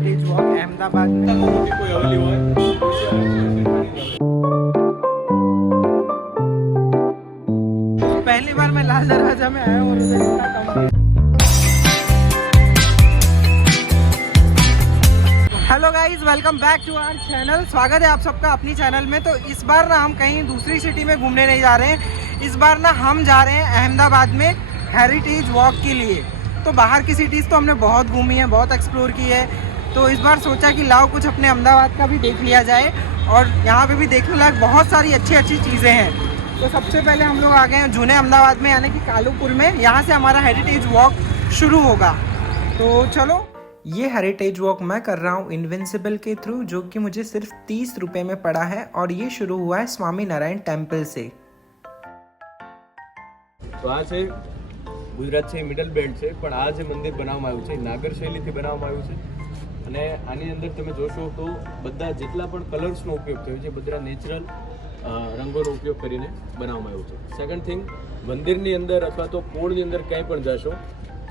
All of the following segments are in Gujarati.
हेरिटेज वॉक अहमदाबाद में। कोई हवेली હોય पहली बार मैं लाल दरवाजा में आया और उधर इतना कम। Hello guys, welcome back to our channel. स्वागत है आप सबका अपनी चैनल में। तो इस बार ना हम कहीं दूसरी सिटी में घूमने नहीं जा रहे हैं। इस बार ना हम जा रहे हैं अहमदाबाद में हेरिटेज वॉक के लिए। तो बाहर की सिटीज़ तो हमने बहुत घूमी है, बहुत एक्सप्लोर की है। तो इस बार सोचा कि लाओ कुछ अपने अहमदाबाद का भी देख लिया जाए। और यहाँ पे भी देखने लायक बहुत सारी अच्छी अच्छी चीज़ें हैं। तो सबसे पहले हम लोग आ गए हैं जूने अहमदाबाद में, यानी कि कालूपुर में। यहाँ से हमारा हेरिटेज वॉक शुरू होगा। तो चलो। ये हेरिटेज वॉक मैं कर रहा हूँ इनविंसिबल के थ्रू, जो कि मुझे सिर्फ 30 रुपये में पड़ा है। और ये शुरू हुआ है स्वामी नारायण टेम्पल से। તો આ છે ગુજરાત છે મિડલ બેલ્ટ છે, પણ આ જે મંદિર બનાવવામાં આવ્યું છે નાગર શૈલીથી બનાવવામાં આવ્યું છે। અને આની અંદર તમે જોશો તો બધા જેટલા પણ કલર્સનો ઉપયોગ થયો છે બધા નેચરલ રંગોનો ઉપયોગ કરીને બનાવવામાં આવ્યું છે। સેકન્ડ થિંગ, મંદિરની અંદર અથવા તો પોળની અંદર ક્યાંય પણ જશો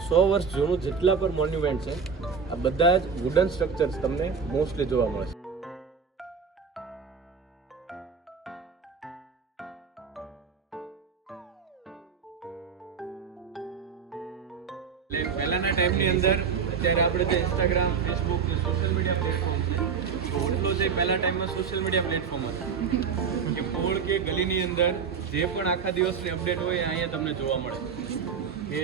100 વર્ષ જૂનું જેટલા પણ મોન્યુમેન્ટ છે આ બધા જ વુડન સ્ટ્રક્ચર્સ તમને મોસ્ટલી જોવા મળશે। પહેલાના ટાઈમની અંદર અત્યારે આપણે જે ઇન્સ્ટાગ્રામ, ફેસબુક ને સોશિયલ મીડિયા પ્લેટફોર્મ છે, તો ઓટલો જે પહેલા ટાઈમમાં સોશિયલ મીડિયા પ્લેટફોર્મ હતા કે પોળ કે ગલીની અંદર જે પણ આખા દિવસની અપડેટ હોય અહીંયા તમને જોવા મળે કે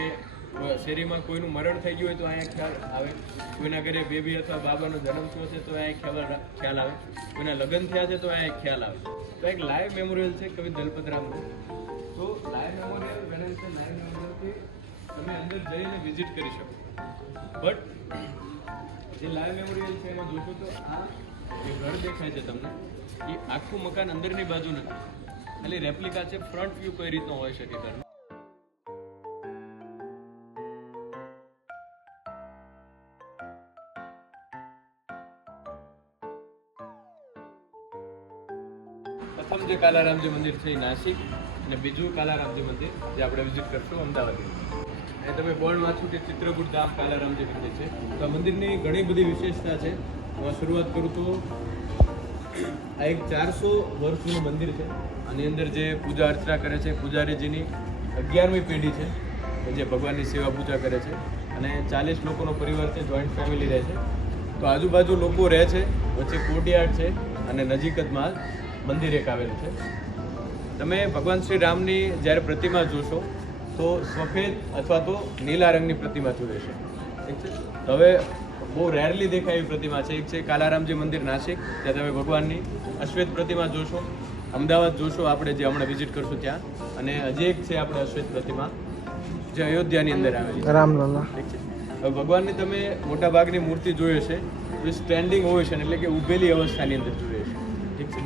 શેરીમાં કોઈનું મરણ થઈ ગયું હોય તો અહીંયા ખ્યાલ આવે, કોઈના ઘરે બેબી અથવા બાબાનો જન્મ થયો છે તો અહીંયા ખ્યાલ આવે, કોઈના લગ્ન થયા છે તો અહીંયા ખ્યાલ આવે। તો એક લાઈવ મેમોરિયલ છે કવિ દલપતરામનું। તો લાઈવ મેમોરિયલ બને છે, લાઈવ મેમોરિયલથી તમે અંદર જઈને વિઝિટ કરી શકો। બટ જે લાઈવ મેમોરિયલ છે એમાં જોશો તો આ જે ઘર દેખાય છે તમને એ આખું મકાન અંદરની બાજુ નથી, ખાલી રેપ્લિકા છે। ફ્રન્ટ વ્યૂ કઈ રીતનો હોઈ શકે ઘરનો। પ્રથમ જે કાલારામજી મંદિર છે એ નાસિક, અને બીજું કાલારામજી મંદિર જે આપણે વિઝિટ કરશું અમદાવાદ। અને તમે બોર્ડ વાંચો કે ચિત્રકૂટ ધામ કાલારામજી મંદિર છે। તો આ મંદિરની ઘણી બધી વિશેષતા છે। હું શરૂઆત કરું તો આ એક 400 વર્ષ જૂનું મંદિર છે। આની અંદર જે પૂજા અર્ચના કરે છે પૂજારીજીની 11મી પેઢી છે જે ભગવાનની સેવા પૂજા કરે છે, અને 40 લોકોનો પરિવાર છે, જોઈન્ટ ફેમિલી રહે છે। તો આજુબાજુ લોકો રહે છે, વચ્ચે કોર્ટયાર્ડ છે, અને નજીક જ મંદિર એક આવેલું છે। તમે ભગવાન શ્રી રામની જ્યારે પ્રતિમા જોશો તો સફેદ અથવા તો નીલા રંગની પ્રતિમા જોઈએ છે, ઠીક છે। તો હવે બહુ રેરલી દેખાય એવી પ્રતિમા છે, એક છે કાલારામજી મંદિર નાસિક, ત્યાં તમે ભગવાનની અશ્વેત પ્રતિમા જોશો। અમદાવાદ જોશો આપણે જે હમણાં વિઝિટ કરશું ત્યાં, અને હજી એક છે આપણે અશ્વેત પ્રતિમા જે અયોધ્યાની અંદર આવેલી છે, રામલલા, ઠીક છે। હવે ભગવાનની તમે મોટા ભાગની મૂર્તિ જોઈએ છે તો સ્ટેન્ડિંગ હોય છે, એટલે કે ઊભેલી અવસ્થાની અંદર જોઈએ છે, ઠીક છે।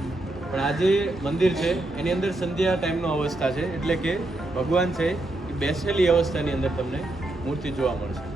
પણ આ જે મંદિર છે એની અંદર સંધ્યા ટાઈમનો અવસ્થા છે, એટલે કે ભગવાન છે એ બેસેલી અવસ્થાની અંદર તમને મૂર્તિ જોવા મળશે।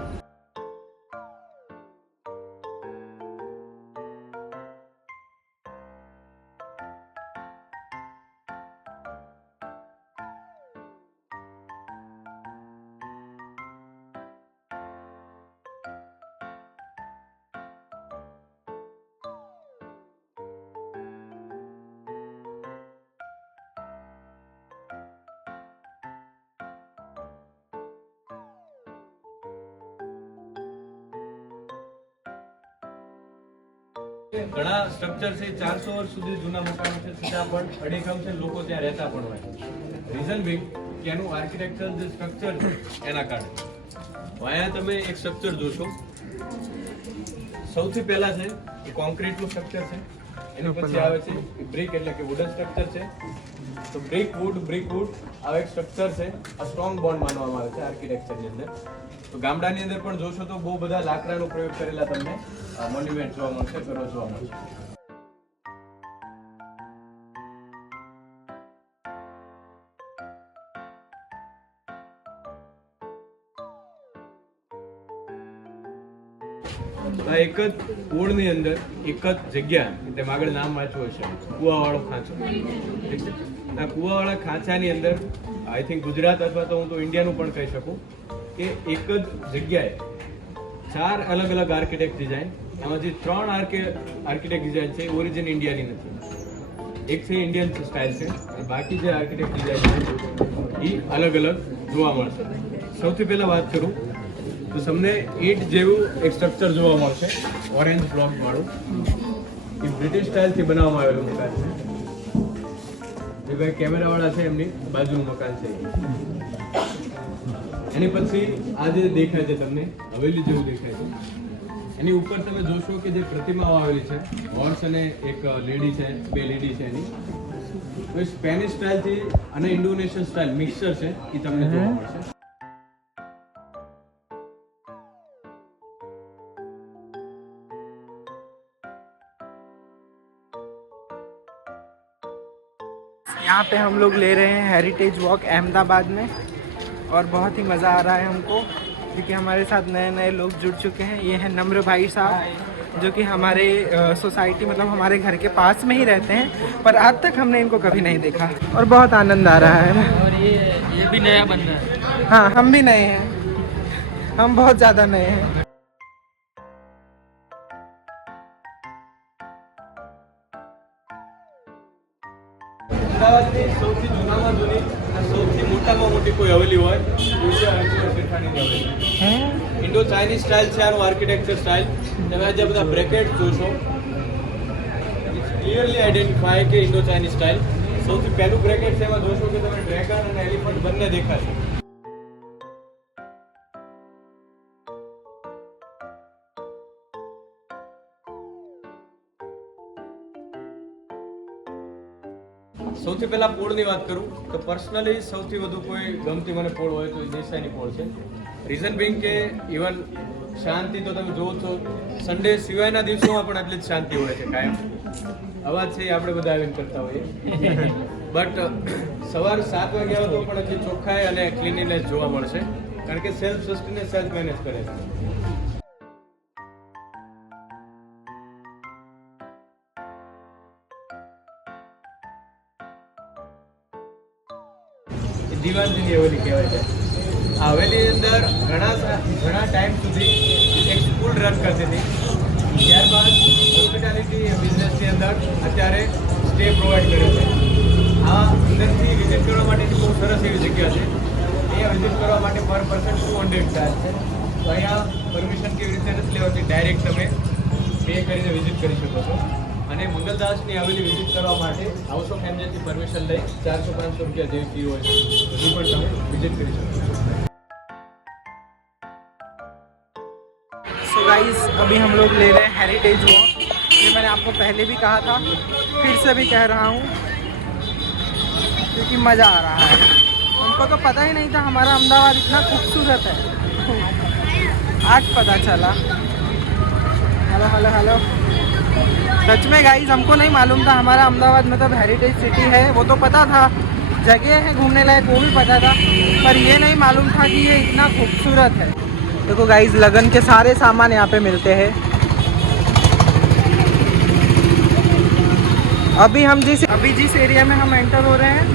ઘણા સ્ટ્રક્ચર છે 400 વર્ષ સુધી જૂના મકાનો છે, છતાં પણ અડીખમ છે લોકો ત્યાં રહેતા પણ હોય। રીઝન બિંગ કે એનું આર્કિટેક્ચરલ જે સ્ટ્રક્ચર છે એના કારણે। અહીંયા તમે એક સ્ટ્રક્ચર જોશો, સૌથી પહેલા છે એ કોન્ક્રીટનું સ્ટ્રક્ચર છે, એની પછી આવે છે બ્રિક એટલે કે વુડન સ્ટ્રક્ચર છે। તો બ્રિક વુડ આ એક સ્ટ્રક્ચર છે, આ સ્ટ્રોંગ બોન્ડ માનવામાં આવે છે આર્કિટેક્ચરની અંદર। તો ગામડાની અંદર પણ જોશો તો બહુ બધા લાકડાનો પ્રયોગ કરેલા તમને મોન્યુમેન્ટ જોવા મળશે, ઘરો જોવા મળશે। આ એક જ પોળની અંદર એક જ જગ્યા, તેમ આગળ નામ વાંચવું હશે, કુવાવાળો ખાંચો, ઠીક છે। આ કુવાવાળા ખાંચાની અંદર આઈ થિંક ગુજરાત અથવા તો હું તો ઇન્ડિયાનું પણ કહી શકું કે એક જ જગ્યાએ 4 અલગ અલગ આર્કિટેક્ટ ડિઝાઇન એમાં જે 3 આર્કિટેક્ટ ડિઝાઇન છે ઓરિજિન ઇન્ડિયાની નથી. એક છે ઇન્ડિયન સ્ટાઇલ છે અને બાકી જે આર્કિટેક્ટ ડિઝાઇન છે એ અલગ અલગ જોવા મળશે. સૌથી પહેલા વાત કરું તો તમને ઈંટ જેવું એક સ્ટ્રક્ચર જોવા મળશે, ઓરેન્જ બ્લોક વાળું. એ બ્રિટિશ સ્ટાઇલથી બનાવવામાં આવેલું મકાન છે. જે ભાઈ કેમેરાવાળા છે એમની બાજુનું મકાન છે. એની પછી આ જે દેખાય છે તમને હવેલી જેવું દેખાય છે, એની ઉપર તમે જોશો કે જે પ્રતિમાઓ આવેલી છે, હોર્સ અને એક લેડી છે, 2 લેડી છે એની. તો એ સ્પેનિશ સ્ટાઇલથી અને ઇન્ડોનેશિયન સ્ટાઇલ મિક્સર છે એ તમને જોવા મળશે. यहाँ पे हम लोग ले रहे हैं हेरिटेज वॉक अहमदाबाद में और बहुत ही मज़ा आ रहा है हमको क्योंकि हमारे साथ नए नए लोग जुड़ चुके हैं. ये हैं नम्र भाई साहब जो कि हमारे सोसाइटी मतलब हमारे घर के पास में ही रहते हैं, पर आज तक हमने इनको कभी नहीं देखा और बहुत आनंद आ रहा है. और ये भी नया बंदा है. हाँ, हम भी नए हैं, हम बहुत ज़्यादा नए हैं. અમદાવાદની સૌથી જૂનામાં જૂની અને સૌથી મોટામાં મોટી કોઈ હવેલી હોય તો છે અજમેર શેઠાણીની હવેલી. ઇન્ડો ચાઇનીઝ સ્ટાઇલ છે આનું આર્કિટેક્ચર સ્ટાઇલ. તમે જે બધા બ્રેકેટ જોશો ક્લિયરલી આઈડેન્ટિફાય કે ઇન્ડો ચાઇનીઝ સ્ટાઇલ. સૌથી પહેલું બ્રેકેટ છે એમાં જોશો કે તમે ડ્રેગન અને એલિફન્ટ બંને દેખાશે. સૌથી પહેલા પોળની વાત કરું તો પર્સનલી સૌથી વધુ કોઈ ગમતી મને પોળ હોય તો એ દેસાઈની પોળ છે. રીઝન બિંગ કે ઇવન શાંતિ તો તમે જુઓ છો, સન્ડે સિવાયના દિવસોમાં પણ એટલી જ શાંતિ હોય છે કાયમ. અવાજ છે એ આપણે બધા આવીને કરતા હોઈએ, બટ સવાર 7 વાગ્યા તો પણ એટલી ચોખ્ખાઈ અને ક્લીનીનેસ જોવા મળશે કારણ કે સેલ્ફ સસ્ટેને સેલ્ફ મેનેજ કરે છે. દીવાનજીની હવેલી કહેવાય છે. આ હવેલીની અંદર ઘણા ટાઈમ સુધી એક સ્કૂલ રન કરતી હતી. ત્યારબાદ હોસ્પિટાલિટી બિઝનેસની અંદર અત્યારે સ્ટે પ્રોવાઈડ કરે છે. આ અંદરથી વિઝિટ કરવા માટેની બહુ સરસ એવી જગ્યા છે. અહીંયા વિઝિટ કરવા માટે પર પર્સન 200 ચાર્જ છે. તો અહીંયા પરમિશન કેવી રીતે નથી લેવાતી, ડાયરેક્ટ તમે પે કરીને વિઝિટ કરી શકો છો. અને મંગલદાસની હવેલી વિઝિટ કરવા માટે હાઉસ ઓફ એમજેથી પરમિશન લઈ 400-500 રૂપિયા જેવી ફી હોય છે, હજુ પણ તમે વિઝિટ કરી શકો છો. सो गाइस अभी हम लोग ले रहे हैं हेरिटेज वॉक. ये मैंने आपको पहले भी कहा था, फिर से भी कह रहा हूँ क्योंकि मज़ा आ रहा है. हमको तो पता ही नहीं था हमारा अहमदाबाद इतना खूबसूरत है, आज पता चला. Hello hello hello. सच में गाइस हमको नहीं मालूम था हमारा अहमदाबाद मतलब हेरिटेज सिटी है. वो तो पता था, जगह है घूमने लायक वो भी पता था, पर ये नहीं मालूम था कि ये इतना खूबसूरत है. देखो गाइस लगन के सारे सामान यहाँ पे मिलते हैं. अभी जिस एरिया में हम एंटर हो रहे हैं,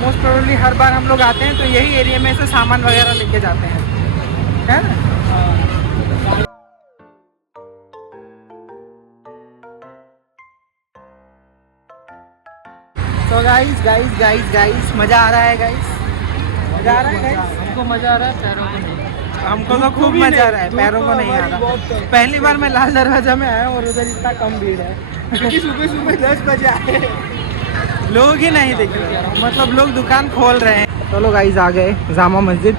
मोस्ट प्रोबेबली हर बार हम लोग आते हैं तो यही एरिया में से सामान वगैरह लेके जाते हैं, है ना? तो गाइस मज़ा आ रहा है गाइस, मज़ा आ रहा है गाइस. हमको मजा आ रहा है, पैरों को नहीं. हमको तो खूब मजा आ रहा है, पैरों को नहीं आ रहा. पहली बार मैं लाल दरवाजा में आया और उधर इतना कम भीड़ है क्योंकि सुबह 10 बजे आए, लोग ही नहीं दिख रहे, मतलब लोग दुकान खोल रहे हैं. चलो गाइस आ गए जामा मस्जिद.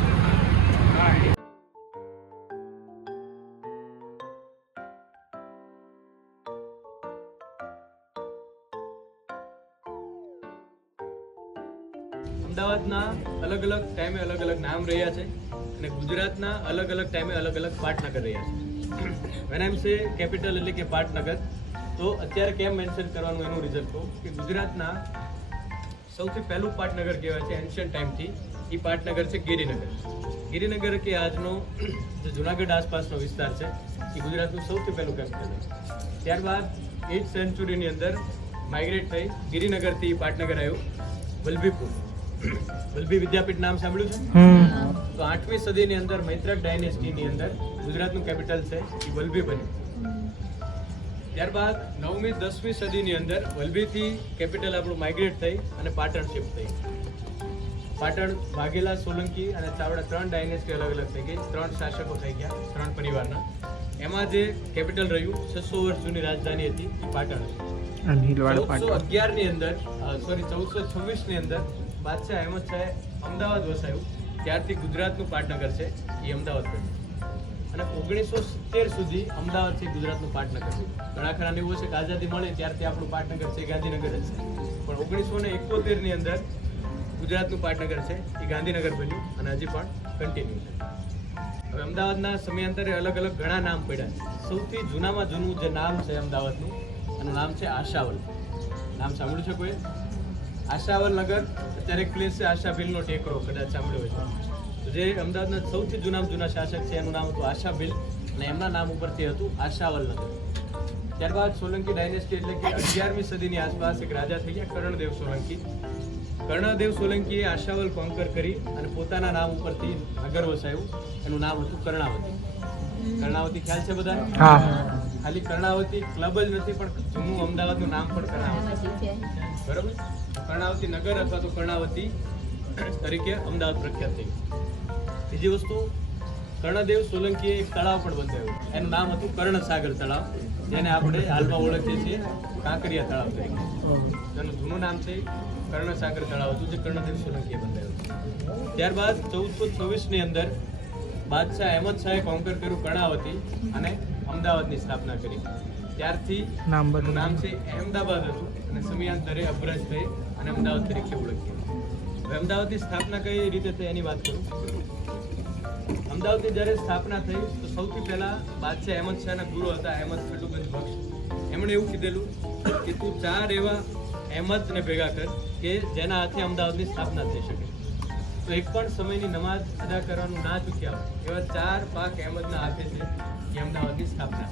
અમદાવાદના અલગ અલગ ટાઈમે અલગ અલગ નામ રહ્યા છે અને ગુજરાતના અલગ અલગ ટાઈમે અલગ અલગ પાટનગર રહ્યા છે. વેન આઈ એમ સે કેપિટલ એટલે કે પાટનગર, તો અત્યારે કેમ મેન્શન કરવાનું એનું રીઝન કહું કે ગુજરાતના સૌથી પહેલું પાટનગર કહેવાય છે એન્શિયન્ટ ટાઈમથી, એ પાટનગર છે ગિરિનગર. ગિરિનગર કે આજનો જે જુનાગઢ આસપાસનો વિસ્તાર છે એ ગુજરાતનું સૌથી પહેલું કેપિટલ છે. ત્યારબાદ 8th સેન્ચુરીની અંદર માઇગ્રેટ થઈ ગિરિનગરથી પાટનગર આવ્યું વલ્લભીપુર. વલ્લભી વિદ્યાપીઠ નામ સાંભળ્યું છે? તો 8મી સદીની અંદર મૈત્રક ડાયનેસ્ટીની અંદર ગુજરાતનું કેપિટલ છે એ વલ્લભી બન્યું. ત્યારબાદ 9મી 10મી સદીની અંદર વલભીથી કેપિટલ આપણું માઇગ્રેટ થઈ અને પાટણ શિફ્ટ થઈ. પાટણ વાઘેલા, સોલંકી અને ચાવડા 3 ડાયનેસ્ટી અલગ અલગ થઈ ગઈ, 3 શાસકો થઈ ગયા, 3 પરિવારના. એમાં જે કેપિટલ રહ્યું 600 વર્ષ જૂની રાજધાની હતી એ પાટણ હતી. 1411 ની અંદર 1426 ની અંદર બાદશાહ અહેમદ શાહે અમદાવાદ વસાયું. ત્યારથી ગુજરાતનું પાટનગર છે એ અમદાવાદ બન્યું અને 1970 સુધી અમદાવાદથી ગુજરાતનું પાટનગર થયું. ઘણા ખરાને એવું છે કે આઝાદી મળે ત્યારથી આપણું પાટનગર છે ગાંધીનગર જ છે, પણ 1971 ની અંદર ગુજરાતનું પાટનગર છે એ ગાંધીનગર બન્યું અને હજી પણ કન્ટિન્યુ છે. હવે અમદાવાદના સમયાંતરે અલગ અલગ ઘણા નામ પડ્યા છે. સૌથી જૂનામાં જૂનું જે નામ છે અમદાવાદનું એનું નામ છે આશાવલ. નામ સાંભળ્યું છે કોઈ? આશાવલ નગર અત્યારે એક પ્લેસ છે આશાભીલનો ટેકરો, કદાચ સાંભળ્યો હોય તો. જે અમદાવાદના સૌથી જૂનામાં જૂના શાસક છે એનું નામ હતું આશાભીલ અને એમના નામ ઉપરથી હતું આશાવલ નગર. ત્યારબાદ સોલંકી ડાયનેસ્ટી એટલે કે 11મી સદીની આસપાસ એક રાજા થઈ ગયા કર્ણદેવ સોલંકી. કર્ણદેવ સોલંકીએ આશાવલ કોન્કર કરી અને પોતાના નામ ઉપરથી નગર વસાયું. એનું નામ હતું કર્ણાવતી. કર્ણાવતી ખ્યાલ છે બધા? ખાલી કર્ણાવતી ક્લબ જ નથી પણ જૂનું અમદાવાદનું નામ પણ કર્ણાવતી, બરાબર? કર્ણાવતી નગર અથવા તો કર્ણાવતી તરીકે અમદાવાદ પ્રખ્યાત થયું. બીજી વસ્તુ, કર્ણદેવ સોલંકીએ એક તળાવ પણ બંધાવ્યું. એનું નામ હતું કર્ણસાગર તળાવ, જેને આપણે હાલમાં ઓળખીએ છીએ કાંકરિયા તળાવ તરીકે. તેનું જૂનું નામ છે કર્ણસાગર તળાવ હતું, જે કર્ણદેવ સોલંકીએ બંધાવ્યું. ત્યારબાદ 1426 ની અંદર બાદશાહ અહેમદ શાહે કોન્કર કર્યું કર્ણાવતી અને અમદાવાદની સ્થાપના કરી. ત્યારથી નામ છે અહેમદાબાદ હતું અને સમયાંતરે અભ્રજ થઈ અને અમદાવાદ તરીકે ઓળખ્યું. હવે અમદાવાદની સ્થાપના કઈ રીતે થઈ એની વાત કરું. અમદાવાદની જ્યારે સ્થાપના થઈ તો સૌથી પહેલા બાદશાહ અહેમદ શાહના ગુરુ હતા અહેમદ ખટુગંજ બક્ષ. એમણે એવું કીધેલું કે તું 4 એવા અહેમદને ભેગા કર કે જેના હાથે અમદાવાદની સ્થાપના થઈ શકે. તો એક પણ સમયની નમાઝ અદા કરવાનું ના ચૂક્યા હોય એવા 4 પાક અહેમદના હાથે છે એ અમદાવાદની સ્થાપના.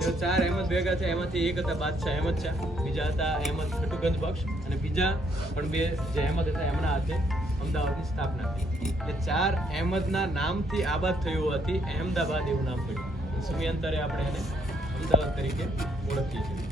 એવા 4 અહેમદ ભેગા છે. એમાંથી એક હતા બાદશાહ અહેમદ શાહ, બીજા હતા અહેમદ ખટુગંજ બક્ષ અને બીજા પણ 2 જે અહેમદ હતા એમના હાથે અમદાવાદની સ્થાપના થઈ. એટલે 4 અહેમદના નામથી આબાદ થયું હોવાથી અહેમદાબાદ એવું નામ પડ્યું. સમયાંતરે આપણે એને અમદાવાદ તરીકે ઓળખીએ છીએ.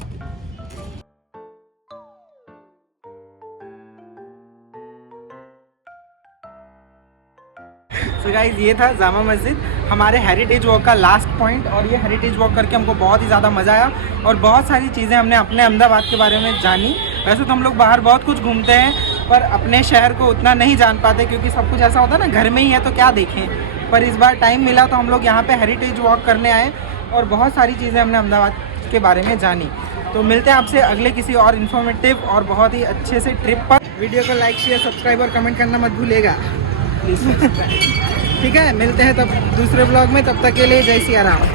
तो गाइस ये था जामा मस्जिद, हमारे हेरिटेज वॉक का लास्ट पॉइंट. और ये हेरिटेज वॉक करके हमको बहुत ही ज़्यादा मज़ा आया और बहुत सारी चीज़ें हमने अपने अहमदाबाद के बारे में जानी. वैसे तो हम लोग बाहर बहुत कुछ घूमते हैं पर अपने शहर को उतना नहीं जान पाते क्योंकि सब कुछ ऐसा होता है ना, घर में ही है तो क्या देखें. पर इस बार टाइम मिला तो हम लोग यहाँ पे हेरिटेज वॉक करने आए और बहुत सारी चीज़ें हमने अहमदाबाद के बारे में जानी. तो मिलते हैं आपसे अगले किसी और इन्फॉर्मेटिव और बहुत ही अच्छे से ट्रिप पर. वीडियो को लाइक, शेयर, सब्सक्राइब और कमेंट करना मत भूलिएगा प्लीज़. ठीक है, मिलते हैं तब दूसरे ब्लॉग में. तब तक के लिए जय सिया राम.